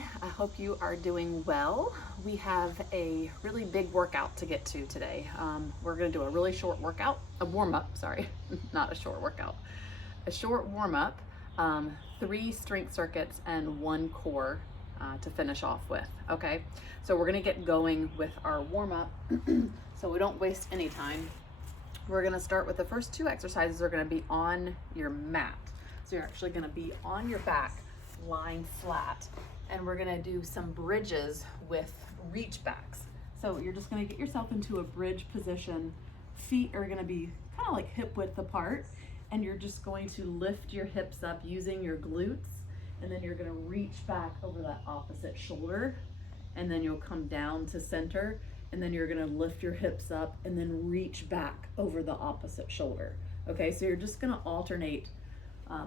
everybody. I hope you are doing well. We have a really big workout to get to today. We're going to do a really short workout, a warm-up, sorry, not a short workout, a short warm-up, 3 strength circuits and 1 core to finish off with, okay? So we're going to get going with our warm-up so we don't waste any time. We're going to start with the first 2 exercises are going to be on your mat. So you're actually going to be on your back, lying flat, and we're going to do some bridges with reach backs. So you're just going to get yourself into a bridge position. Feet are going to be kind of like hip width apart, and you're just going to lift your hips up using your glutes, and then you're going to reach back over that opposite shoulder, and then you'll come down to center, and then you're going to lift your hips up and then reach back over the opposite shoulder. Okay, so you're just going to alternate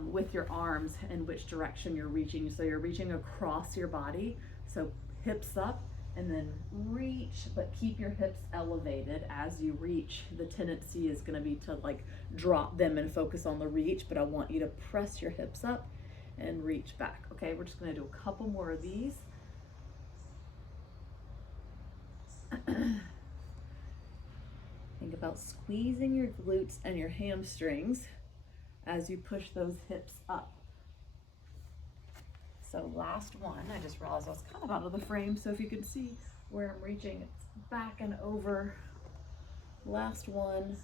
with your arms in which direction you're reaching. So you're reaching across your body, so hips up and then reach, but keep your hips elevated as you reach. The tendency is going to be to like drop them and focus on the reach, but I want you to press your hips up and reach back. Okay, we're just going to do a couple more of these. Think about squeezing your glutes and your hamstrings as you push those hips up. So last one, I just realized I was kind of out of the frame, so if you can see where I'm reaching, it's back and over. Last one,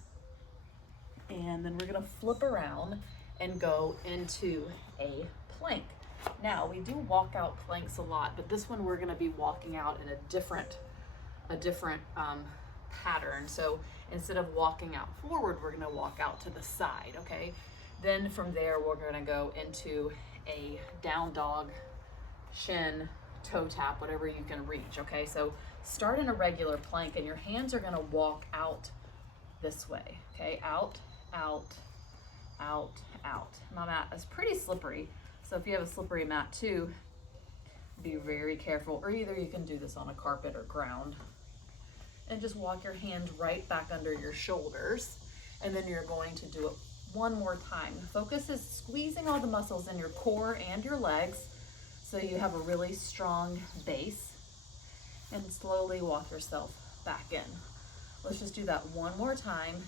and then we're gonna flip around and go into a plank. Now, we do walk out planks a lot, but this one we're gonna be walking out in a different pattern. So instead of walking out forward, we're gonna walk out to the side, okay? Then from there, we're gonna go into a down dog, shin, toe tap, whatever you can reach, okay? So start in a regular plank and your hands are gonna walk out this way, okay? Out, out, out, out. My mat is pretty slippery, so if you have a slippery mat too, be very careful, or either you can do this on a carpet or ground. And just walk your hands right back under your shoulders, and then you're going to do it one more time. The focus is squeezing all the muscles in your core and your legs so you have a really strong base, and slowly walk yourself back in. Let's just do that one more time.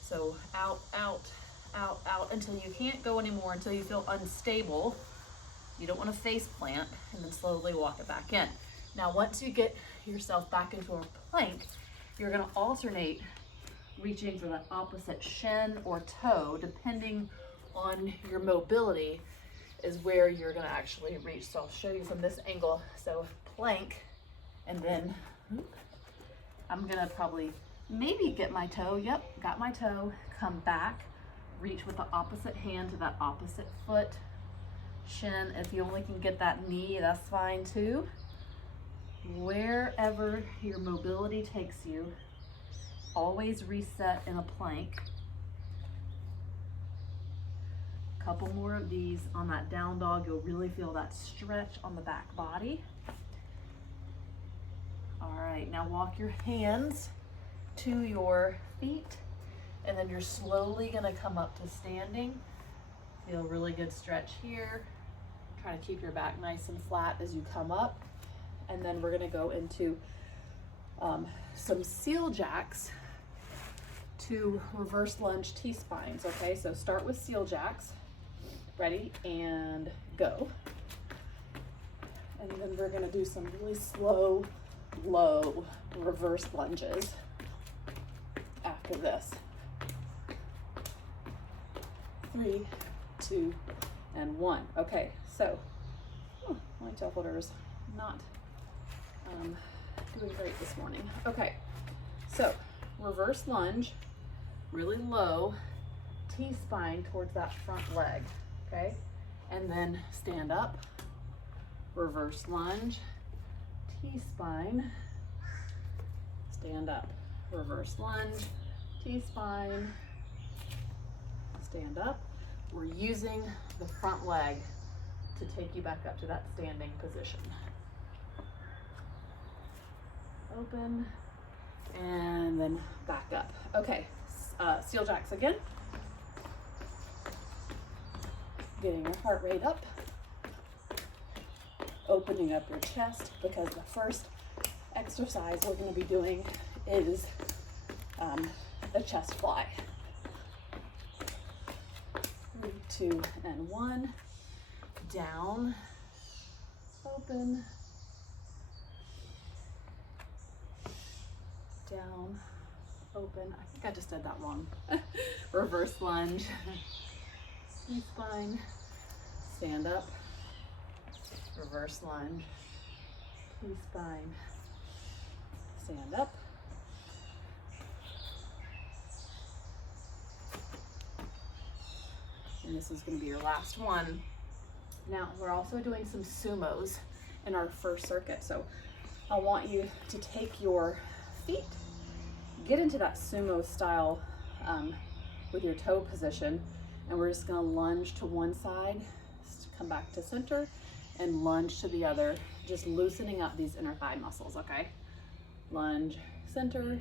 So out, out, out, out until you can't go anymore, until you feel unstable. You don't want to face plant, and then slowly walk it back in. Now, once you get yourself back into a plank, you're going to alternate reaching for the opposite shin or toe, depending on your mobility, is where you're going to actually reach. So I'll show you from this angle. So plank, and then I'm going to probably maybe get my toe. Yep, got my toe. Come back, reach with the opposite hand to that opposite foot. Shin, if you only can get that knee, that's fine too. Wherever your mobility takes you, always reset in a plank. A couple more of these on that down dog. You'll really feel that stretch on the back body. All right, now walk your hands to your feet, and then you're slowly gonna come up to standing. Feel a really good stretch here. Try to keep your back nice and flat as you come up. And then we're gonna go into some seal jacks to reverse lunge T-spines, okay? So start with seal jacks. Ready, and go. And then we're gonna do some really slow, low reverse lunges after this. 3, 2, and 1. Okay, so my toe holder is not doing great this morning. Okay, so reverse lunge, really low, T-spine towards that front leg, okay? And then stand up, reverse lunge, T-spine, stand up, reverse lunge, T-spine, stand up. We're using the front leg to take you back up to that standing position. Open, and then back up. Okay, seal jacks again. Getting your heart rate up. opening up your chest, because the first exercise we're going to be doing is the chest fly. 3, 2, and 1. Down, open, down, open. I think I just did that wrong. Reverse lunge. Spine, stand up, reverse lunge, spine, stand up. And this is going to be your last one. Now, we're also doing some sumos in our first circuit. So I want you to take your feet, get into that sumo style with your toe position. And we're just gonna lunge to one side, come back to center, and lunge to the other, just loosening up these inner thigh muscles, okay? Lunge, center,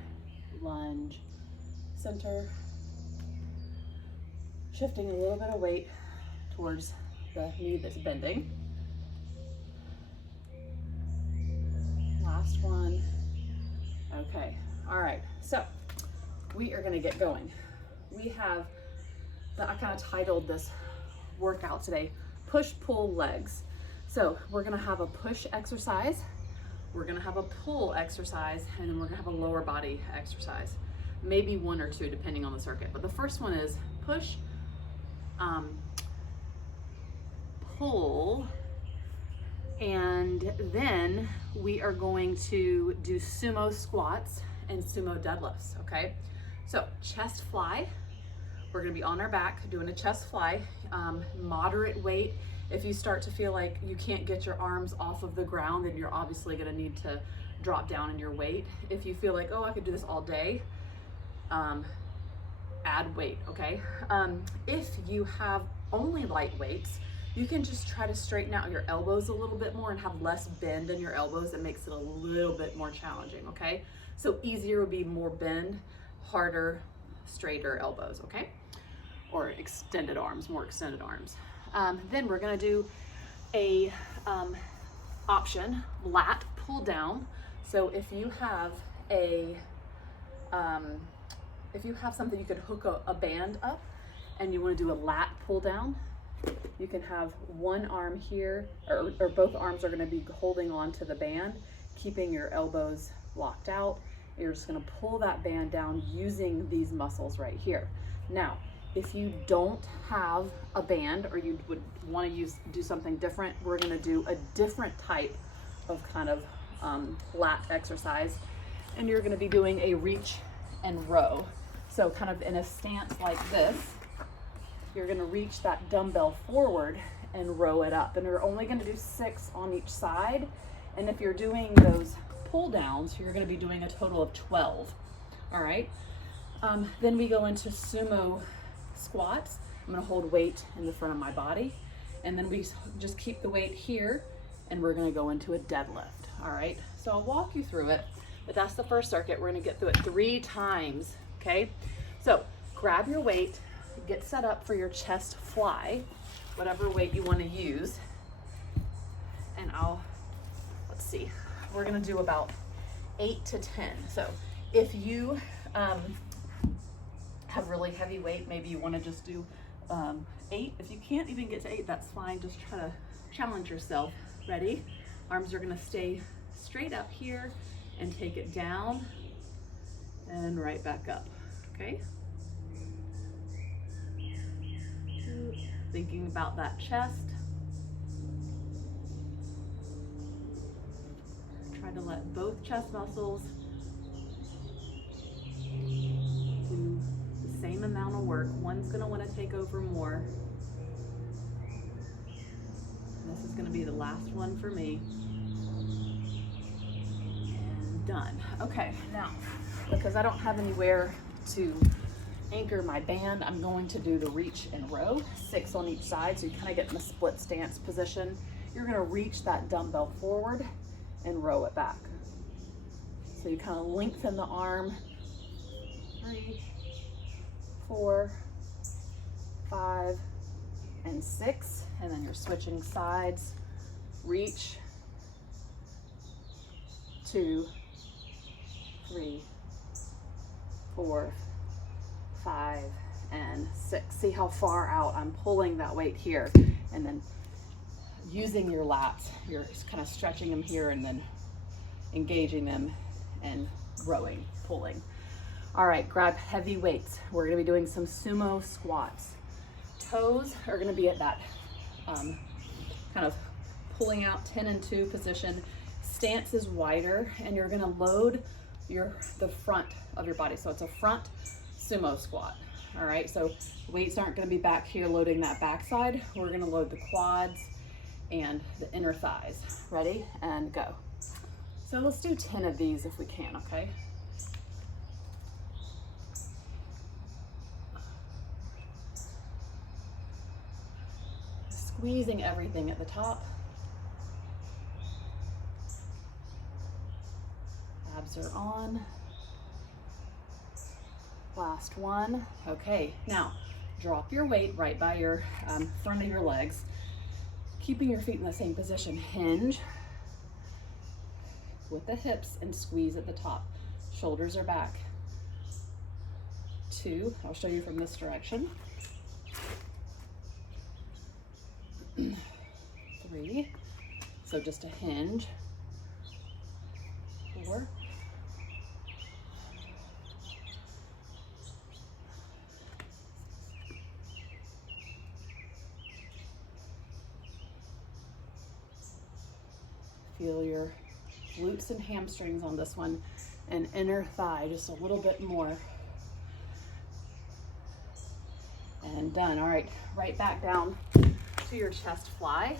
shifting a little bit of weight towards the knee that's bending. Last one. Okay, all right, so we are gonna get going. We have I kind of titled this workout today, push, pull, legs. So we're gonna have a push exercise, we're gonna have a pull exercise, and then we're gonna have a lower body exercise. Maybe 1 or 2 depending on the circuit. But the first one is push, pull, and then we are going to do sumo squats and sumo deadlifts, okay? So chest fly. We're gonna be on our back doing a chest fly, moderate weight. If you start to feel like you can't get your arms off of the ground, then you're obviously gonna need to drop down in your weight. If you feel like, oh, I could do this all day, add weight, okay? If you have only light weights, you can just try to straighten out your elbows a little bit more and have less bend in your elbows. It makes it a little bit more challenging, okay? So easier would be more bend, harder, straighter elbows, okay? Or extended arms, more extended arms. Then we're gonna do a option, lat pull down. So if you have something you could hook a band up and you wanna do a lat pull down, you can have one arm here, or both arms are gonna be holding on to the band, keeping your elbows locked out. You're just gonna pull that band down using these muscles right here. Now, if you don't have a band or you would wanna do something different, we're gonna do a different type of kind of lat exercise. And you're gonna be doing a reach and row. So kind of in a stance like this, you're gonna reach that dumbbell forward and row it up. And you're only gonna do 6 on each side. And if you're doing those pull downs, you're gonna be doing a total of 12, all right? Then we go into sumo squats. I'm gonna hold weight in the front of my body. And then we just keep the weight here and we're gonna go into a deadlift, all right? So I'll walk you through it, but that's the first circuit. We're gonna get through it 3 times, okay? So grab your weight, get set up for your chest fly, whatever weight you wanna use. And let's see, we're gonna do about 8 to 10. So if you have really heavy weight, maybe you wanna just do 8. If you can't even get to 8, that's fine. Just try to challenge yourself. Ready? Arms are gonna stay straight up here and take it down and right back up, okay? Thinking about that chest. Try to let both chest muscles do the same amount of work. One's gonna wanna take over more. This is gonna be the last one for me. And done. Okay, now, because I don't have anywhere to anchor my band, I'm going to do the reach and row, 6 on each side, so you kind of get in the split stance position. You're gonna reach that dumbbell forward and row it back. So you kind of lengthen the arm. 3, 4, 5, and 6, and then you're switching sides. Reach 2, 3, 4, 5, and 6. See how far out I'm pulling that weight here, and then using your lats, you're just kind of stretching them here and then engaging them and rowing, pulling. All right, grab heavy weights. We're gonna be doing some sumo squats. Toes are gonna be at that kind of pulling out 10 and 2 position. Stance is wider, and you're gonna load the front of your body. So it's a front sumo squat. All right, so weights aren't gonna be back here loading that backside. We're gonna load the quads and the inner thighs. Ready? And go. So let's do 10 of these if we can, okay? Squeezing everything at the top. Abs are on. Last one. Okay, now drop your weight right by your front of your legs, keeping your feet in the same position. Hinge with the hips and squeeze at the top. Shoulders are back. 2, I'll show you from this direction. 3, so just a hinge. 4, 5. Feel your glutes and hamstrings on this one, and inner thigh just a little bit more. And done. All right, right back down to your chest fly.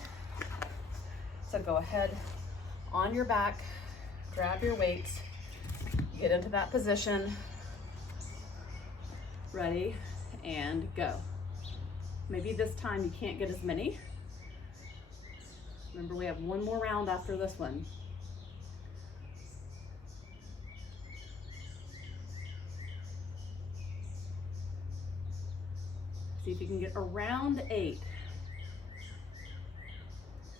So go ahead on your back, grab your weights, get into that position. Ready, and go. Maybe this time you can't get as many. Remember, we have one more round after this one. See if you can get around 8.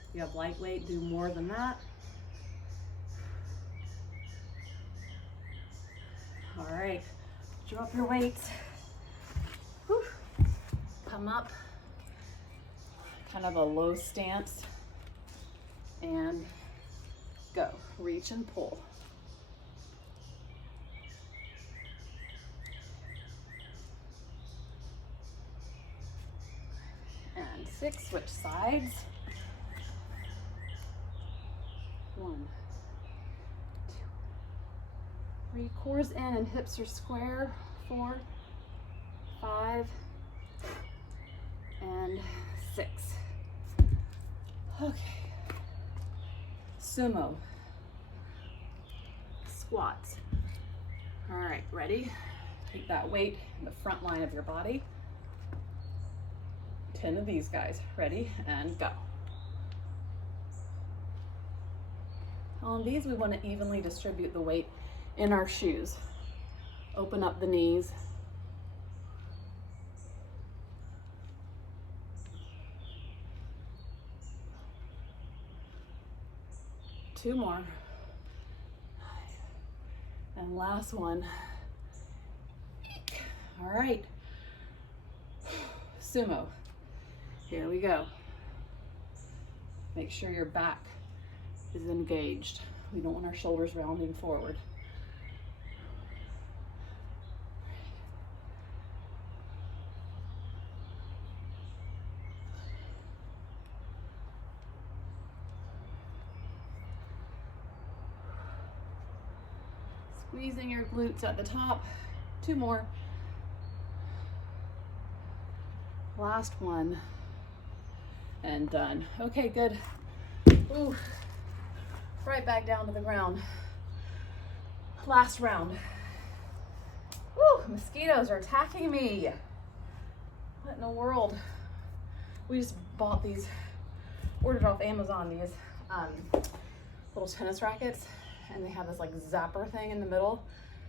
If you have lightweight, do more than that. All right, drop your weights. Whew. Come up, kind of a low stance, and go. Reach and pull. And 6, switch sides. 1, 2, 3, cores in and hips are square. 4, 5, and 6. Okay. Sumo squats. All right, ready? Keep that weight in the front line of your body. 10 of these guys. Ready, and go. On these, we want to evenly distribute the weight in our shoes. Open up the knees. Two more. And last one. All right. Sumo. Here we go. Make sure your back is engaged. We don't want our shoulders rounding forward. Squeezing your glutes at the top. 2 more. Last one. And done. Okay, good. Ooh. Right back down to the ground. Last round. Woo, mosquitoes are attacking me. What in the world? We just bought these, ordered off Amazon, these little tennis rackets, and they have this like zapper thing in the middle.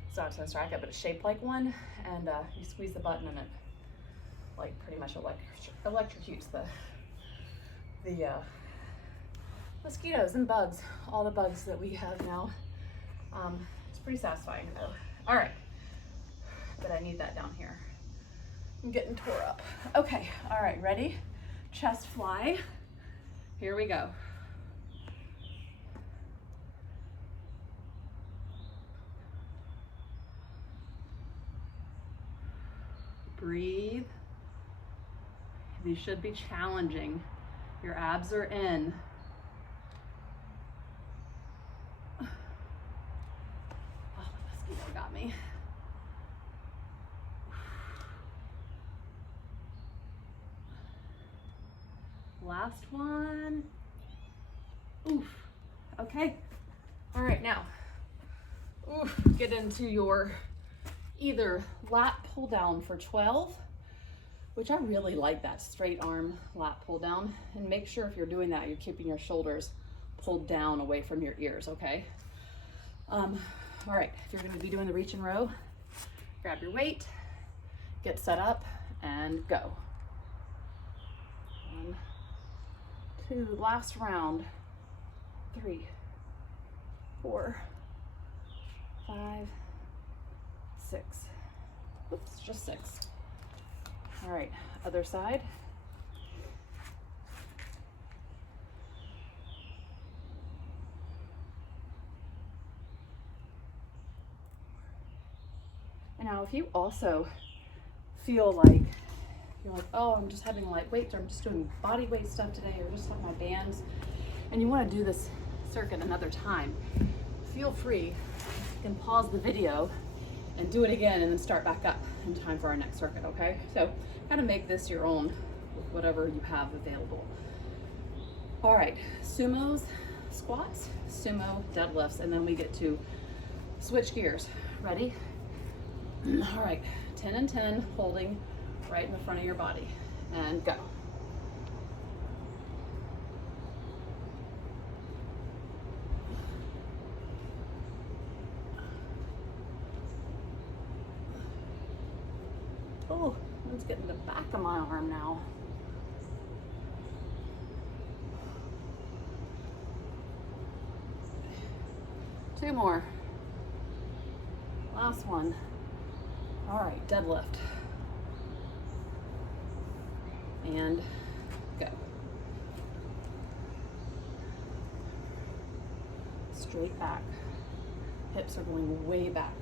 It's not a tennis racket, but it's shaped like one, and you squeeze the button and it like pretty much electrocutes the mosquitoes and bugs, all the bugs that we have now It's pretty satisfying though. All right, but I need that down here. I'm getting tore up. Okay, all right, ready? Chest fly. Here we go. Breathe. These should be challenging. Your abs are in. Oh, the mosquito got me. Last one. Oof. Okay. All right, now, oof, get into your either lat pull down for 12, which I really like that straight arm lat pull down. And make sure if you're doing that, you're keeping your shoulders pulled down away from your ears, okay? All right, if you're gonna be doing the reach and row, grab your weight, get set up, and go. 1, 2, last round. 3, 4, 5, 6. Oops, just 6. All right, other side. And now if you also feel like you're like, oh, I'm just having light weights, or I'm just doing body weight stuff today, or just have my bands, and you want to do this circuit another time, feel free. You can pause the video and do it again and then start back up in time for our next circuit, okay? So kind of make this your own with whatever you have available. All right, sumos, squats, sumo, deadlifts, and then we get to switch gears. Ready? All right, 10 and 10, holding right in the front of your body, and go. Oh, let's get in the back of my arm now. Two more. Last one. All right, deadlift. And go. Straight back. Hips are going way back.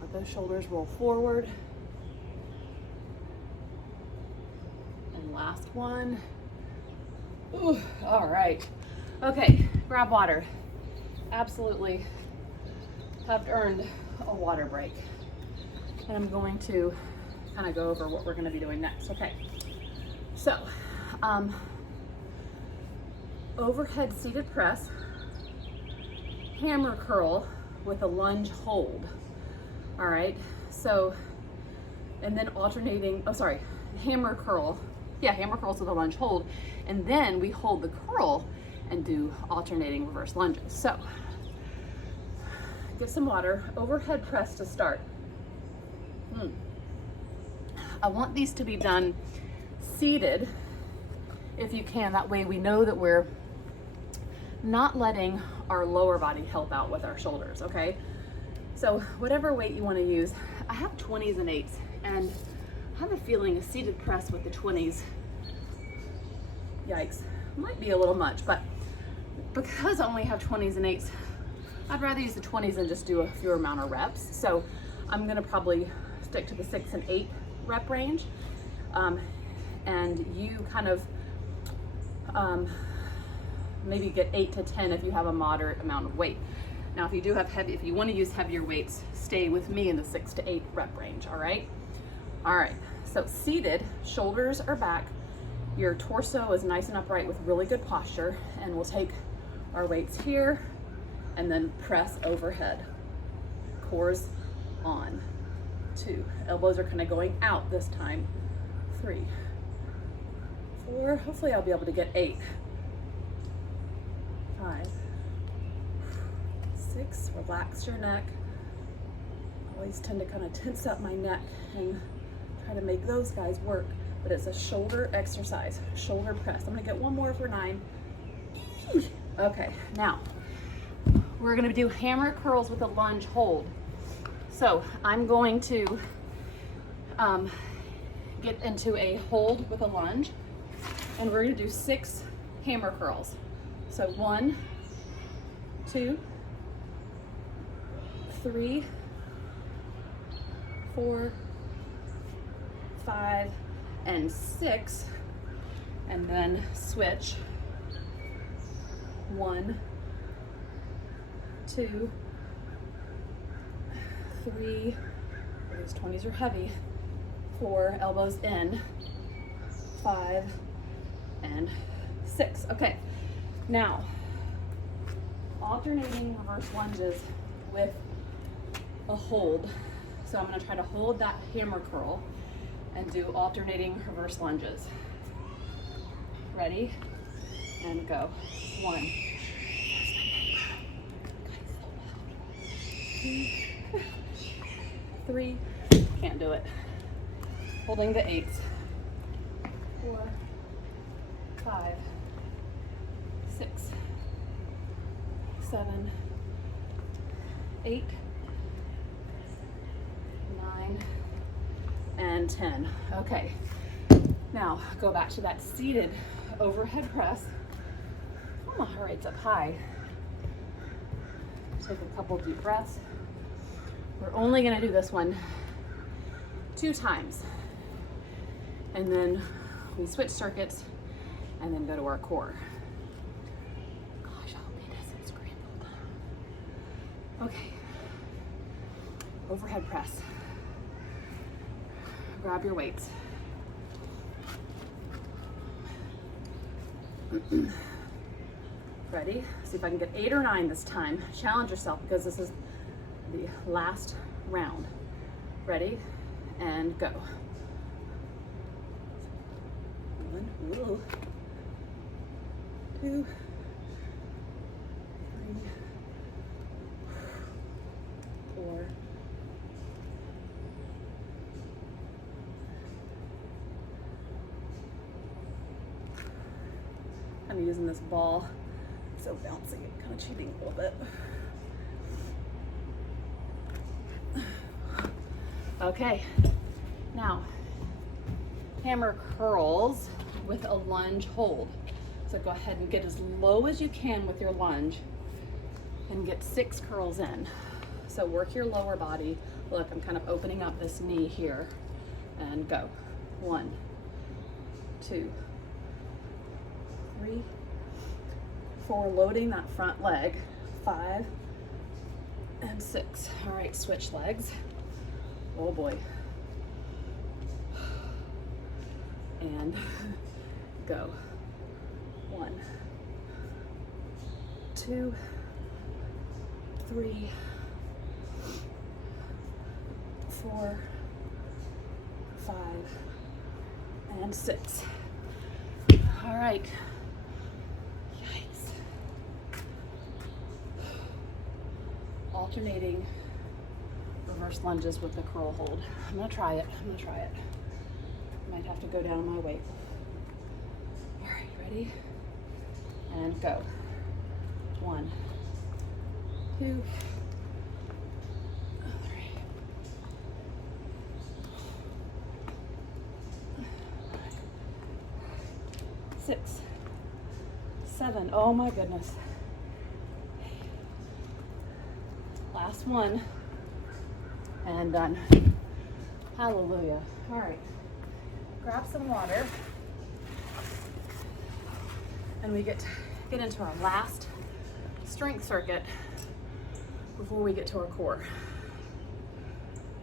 Let those shoulders roll forward. Last one. Ooh, all right. Okay, grab water. Absolutely have earned a water break. And I'm going to kind of go over what we're going to be doing next. Okay, so overhead seated press, hammer curl with a lunge hold. All right, so, and then alternating, oh sorry, hammer curl. Yeah, hammer curls with a lunge hold, and then we hold the curl and do alternating reverse lunges. So, get some water, overhead press to start. I want these to be done seated, if you can. That way we know that we're not letting our lower body help out with our shoulders, okay? So, whatever weight you want to use, I have 20s and 8s, and I have a feeling a seated press with the 20s, yikes, might be a little much, but because I only have 20s and 8s, I'd rather use the 20s and just do a fewer amount of reps. So I'm gonna probably stick to the 6 and 8 rep range. And you kind of maybe get 8 to 10 if you have a moderate amount of weight. Now, if you do have heavy, if you want to use heavier weights, stay with me in the 6 to 8 rep range, all right? All right, so seated, shoulders are back, your torso is nice and upright with really good posture, and we'll take our weights here and then press overhead. Cores on. 2, elbows are kind of going out this time. 3, 4, hopefully I'll be able to get 8. 5, 6. Relax your neck. I always tend to kind of tense up my neck and try to make those guys work, but it's a shoulder exercise, shoulder press. I'm gonna get one more for 9. Okay, now we're gonna do hammer curls with a lunge hold. So I'm going to get into a hold with a lunge, and we're gonna do 6 hammer curls. So 1, 2, 3, 4, 5, and 6, and then switch. 1, 2, 3, those 20s are heavy, 4, elbows in, 5, and 6. Okay, now alternating reverse lunges with a hold. So I'm going to try to hold that hammer curl and do alternating reverse lunges. Ready? And go. 1. 2, 3. Can't do it. Holding the 8s. 4, 5, 6, 7, 8, 9, and 10. Okay, now go back to that seated overhead press. Oh, my heart rate's up high. Take a couple deep breaths. We're only gonna do this one 2 times. And then we switch circuits and then go to our core. Gosh, I hope he doesn't scramble. Okay, overhead press. Grab your weights. Ready? See if I can get 8 or 9 this time. Challenge yourself because this is the last round. Ready? And go. 1, 2, 3, 4, 5. I'm using this ball. It's so bouncy, kind of cheating a little bit. Okay, now hammer curls with a lunge hold. So go ahead and get as low as you can with your lunge and get 6 curls in. So work your lower body. Look, I'm kind of opening up this knee here and go. 1, 2, 3, 4, loading that front leg. 5 and 6. All right, switch legs. Oh boy. And go. 1, 2, 3, 4, 5, and 6. All right. Yikes. Alternating reverse lunges with the curl hold. I'm gonna try it. Might have to go down my weight. All right, ready? And go. 1, 2, 3, 6, 7. Oh my goodness. Last one. And done. Hallelujah. All right. Grab some water. And we get into our last strength circuit before we get to our core.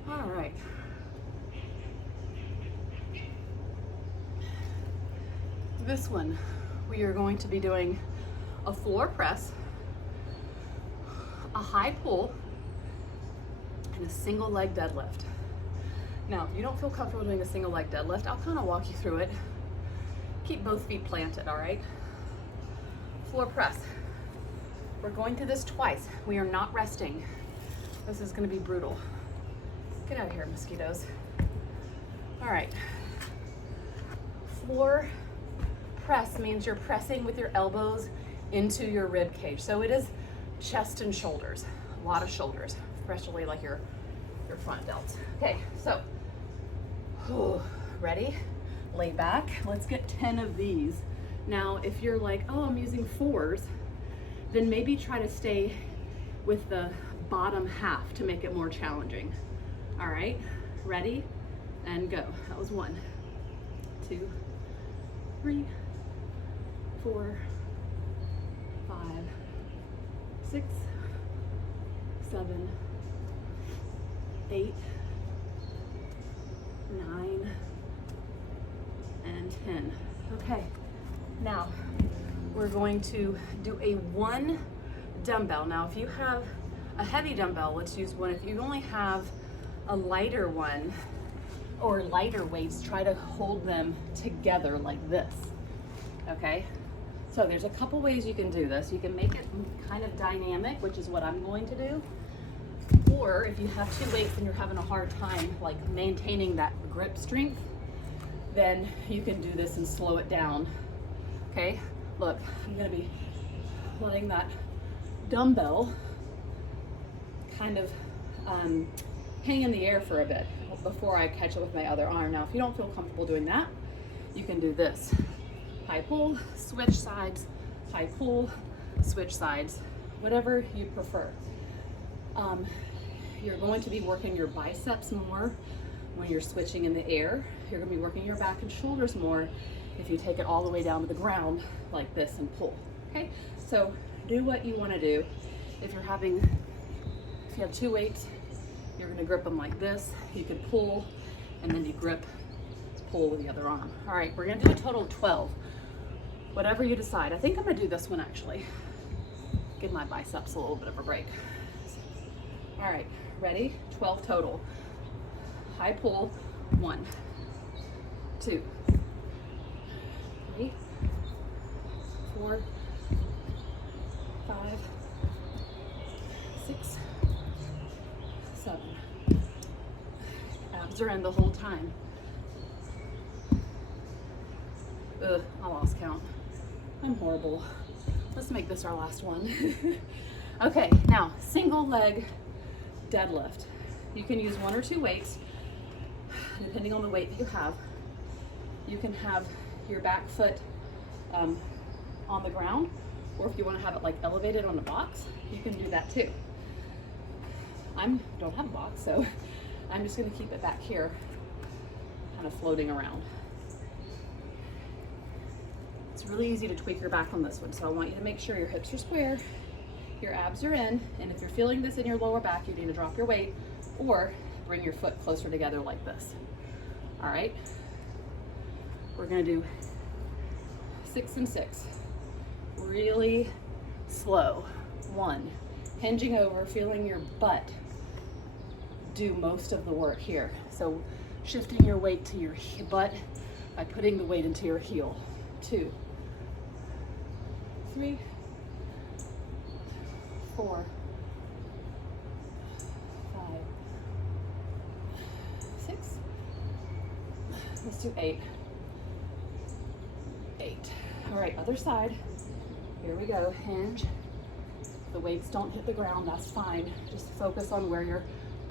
All right. This one, we are going to be doing a floor press, a high pull, and a single leg deadlift. Now, if you don't feel comfortable doing a single leg deadlift, I'll kind of walk you through it. Keep both feet planted, all right? Floor press. We're going through this twice. We are not resting. This is gonna be brutal. Get out of here, mosquitoes. All right. Floor press means you're pressing with your elbows into your rib cage. So it is chest and shoulders, a lot of shoulders, especially like your front delts. Okay, so, ready? Lay back. Let's get 10 of these. Now, if you're like, oh, I'm using 4s, then maybe try to stay with the bottom half to make it more challenging. All right, ready? And go. That was 1, 2, 3, 4, 5, 6, 7, 8, 9, and 10. Okay, now we're going to do a 1 dumbbell. Now, if you have a heavy dumbbell, let's use 1. If you only have a lighter one or lighter weights, try to hold them together like this, okay? So there's a couple ways you can do this. You can make it kind of dynamic, which is what I'm going to do. Or if you have 2 weights and you're having a hard time like maintaining that grip strength, then you can do this and slow it down. Okay, look, I'm gonna be letting that dumbbell kind of hang in the air for a bit before I catch it with my other arm. Now, if you don't feel comfortable doing that, you can do this. High pull, switch sides, high pull, switch sides, whatever you prefer. You're going to be working your biceps more when you're switching in the air. You're going to be working your back and shoulders more if you take it all the way down to the ground like this and pull. Okay, so do what you want to do. If you have 2 weights, you're going to grip them like this. You can pull and then you grip, pull with the other arm. All right, we're going to do a total of 12. Whatever you decide. I think I'm going to do this one actually. Give my biceps a little bit of a break. All right, ready? 12 total. High pull, 1, 2, 3, 4, 5, 6, 7. Abs are in the whole time. Ugh, I lost count. I'm horrible. Let's make this our last one. Okay, now single leg deadlift. You can use 1 or 2 weights, depending on the weight that you have. You can have your back foot on the ground, or if you want to have it like elevated on a box, you can do that too. I don't have a box, so I'm just going to keep it back here, kind of floating around. It's really easy to tweak your back on this one, so I want you to make sure your hips are square, your abs are in, and if you're feeling this in your lower back, you need to drop your weight or bring your foot closer together like this. All right, we're gonna do 6 and 6. Really slow. 1, hinging over, feeling your butt do most of the work here. So shifting your weight to your butt by putting the weight into your heel. 2, 3, 4, 5, 6. Let's do 8. 8. All right, other side. Here we go. Hinge. The weights don't hit the ground, that's fine. Just focus on where you're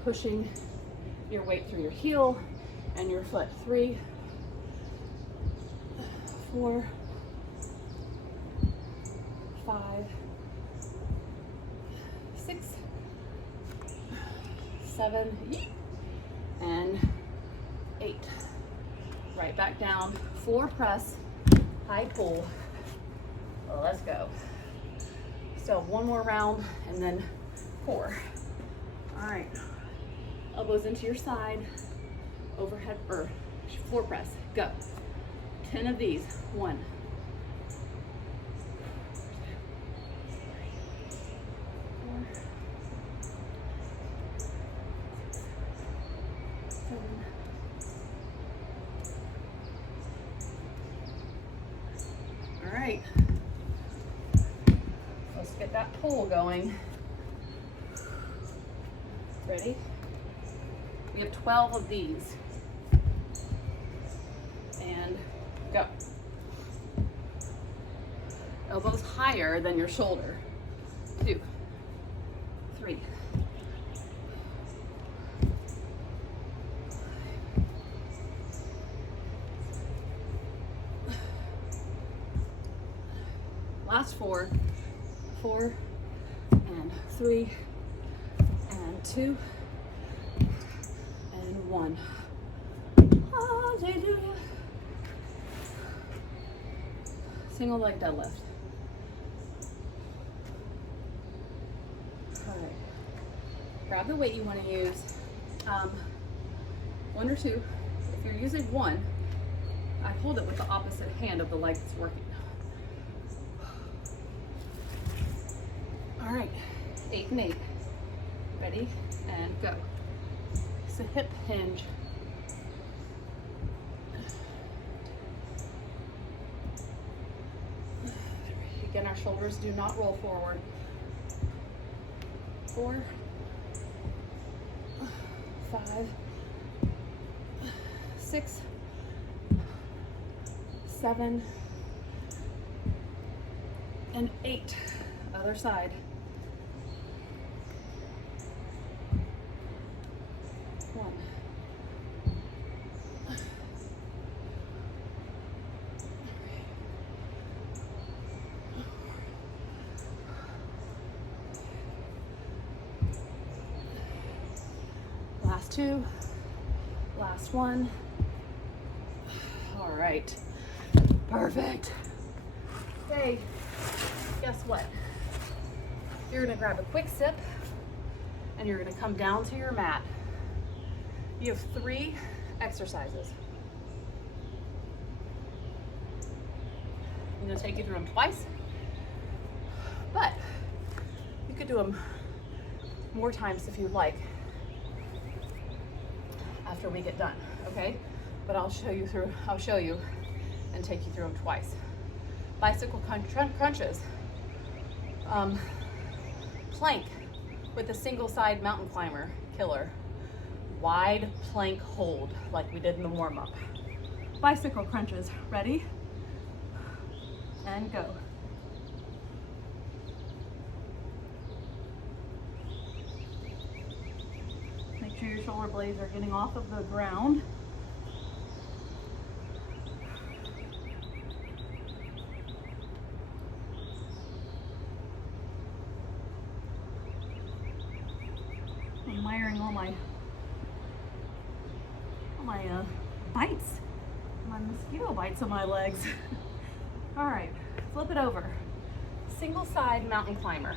pushing your weight through your heel and your foot. 3, 4, 5, 6, 7, and 8. Right back down. Floor press, high pull. Let's go. So 1 more round and then 4. All right. Elbows into your side, overhead or floor press. Go. 10 of these. 1. 4, 7. All right. Let's get that pull going. Ready? We have 12 of these. And go. Elbows higher than your shoulder. 2, 3. Last 4, 4, and 3, and 2, and 1. Hallelujah. Single leg deadlift. All right. Grab the weight you want to use. 1 or 2. If you're using 1, I hold it with the opposite hand of the leg that's working. All right, 8 and 8. Ready, and go. So hip hinge. Again, our shoulders do not roll forward. 4, 5, 6, 7, and 8. Other side. 1. Last 2. Last 1. All right. Perfect. Okay. Guess what? You're gonna grab a quick sip and you're gonna come down to your mat. You have 3 exercises. I'm gonna take you through them twice, but you could do them more times if you'd like after we get done, okay? But I'll show you and take you through them twice. Bicycle crunches. Plank with a single side mountain climber, killer. Wide plank hold like we did in the warm-up. Bicycle crunches, ready? And go. Make sure your shoulder blades are getting off of the ground. I'm admiring all my bites, my mosquito bites on my legs. All right, flip it over. Single side mountain climber.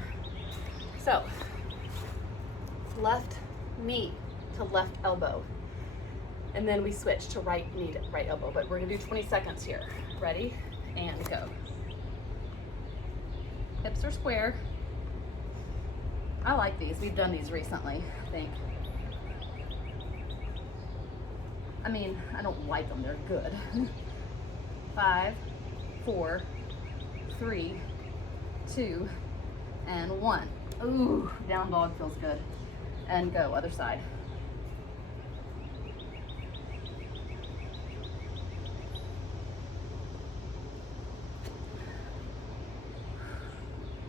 So, left knee to left elbow. And then we switch to right knee to right elbow, but we're gonna do 20 seconds here. Ready, and go. Hips are square. I like these, we've done these recently, I think. I mean, I don't like them, they're good. 5, 4, 3, 2, and 1. Ooh, down dog feels good. And go, other side.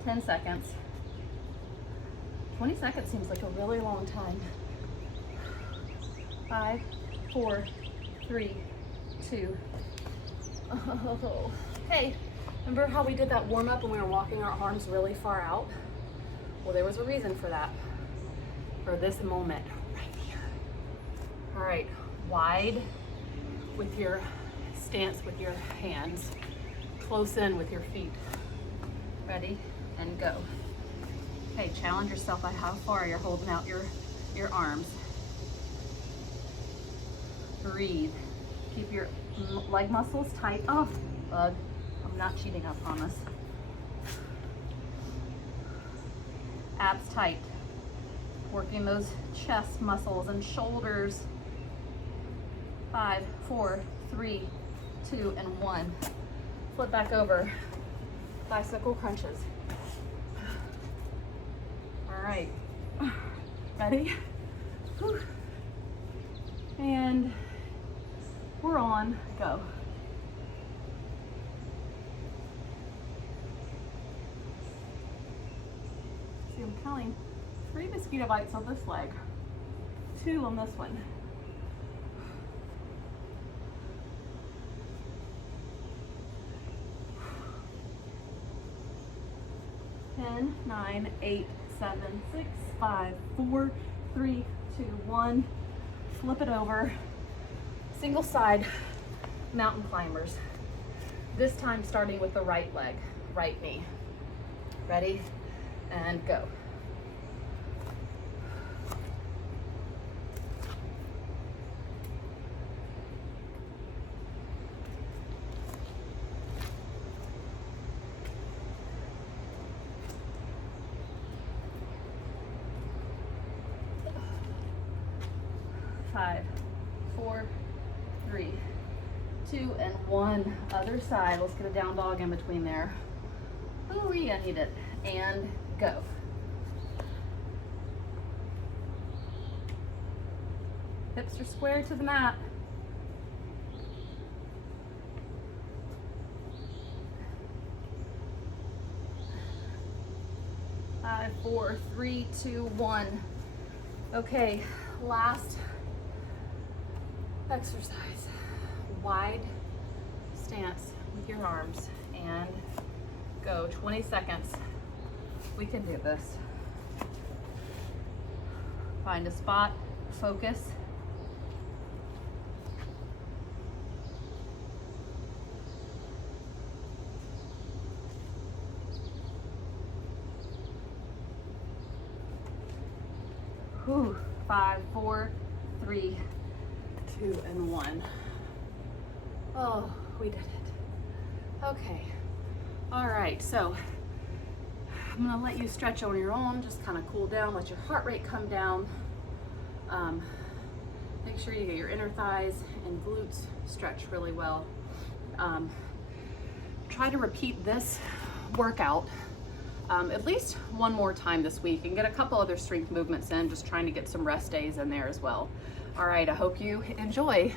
Ten seconds. 20 seconds seems like a really long time. 5, 4, 3, 2. Oh. Hey, remember how we did that warm up and we were walking our arms really far out? Well, there was a reason for that. For this moment, right here. All right, wide with your stance with your hands, close in with your feet. Ready, and go. Okay, challenge yourself by how far you're holding out your arms. Breathe. Keep your leg muscles tight. Oh, bug. I'm not cheating, I promise. Abs tight. Working those chest muscles and shoulders. 5, 4, 3, 2, and 1. Flip back over. Bicycle crunches. All right, ready? Whew. And we're on, go. See, I'm counting 3 mosquito bites on this leg, 2 on this one. 10, 9, 8, 7, 6, 5, 4, 3, 2, 1. Flip it over. Single side mountain climbers. This time starting with the right leg, right knee. Ready? And go. Five, 4, 3, 2, and 1. Other side. Let's get a down dog in between there. Ooh, I need it. And go. Hips are square to the mat. Five, 4, 3, 2, 1. Okay, last exercise. Wide stance with your arms and go. 20 seconds. We can do this. Find a spot, focus. Whew. 5, 4, 3, 2, and 1. Oh, we did it. Okay. All right, so I'm gonna let you stretch on your own, just kind of cool down, let your heart rate come down. Make sure you get your inner thighs and glutes stretch really well. Try to repeat this workout at least one more time this week and get a couple other strength movements in, just trying to get some rest days in there as well. All right, I hope you enjoy.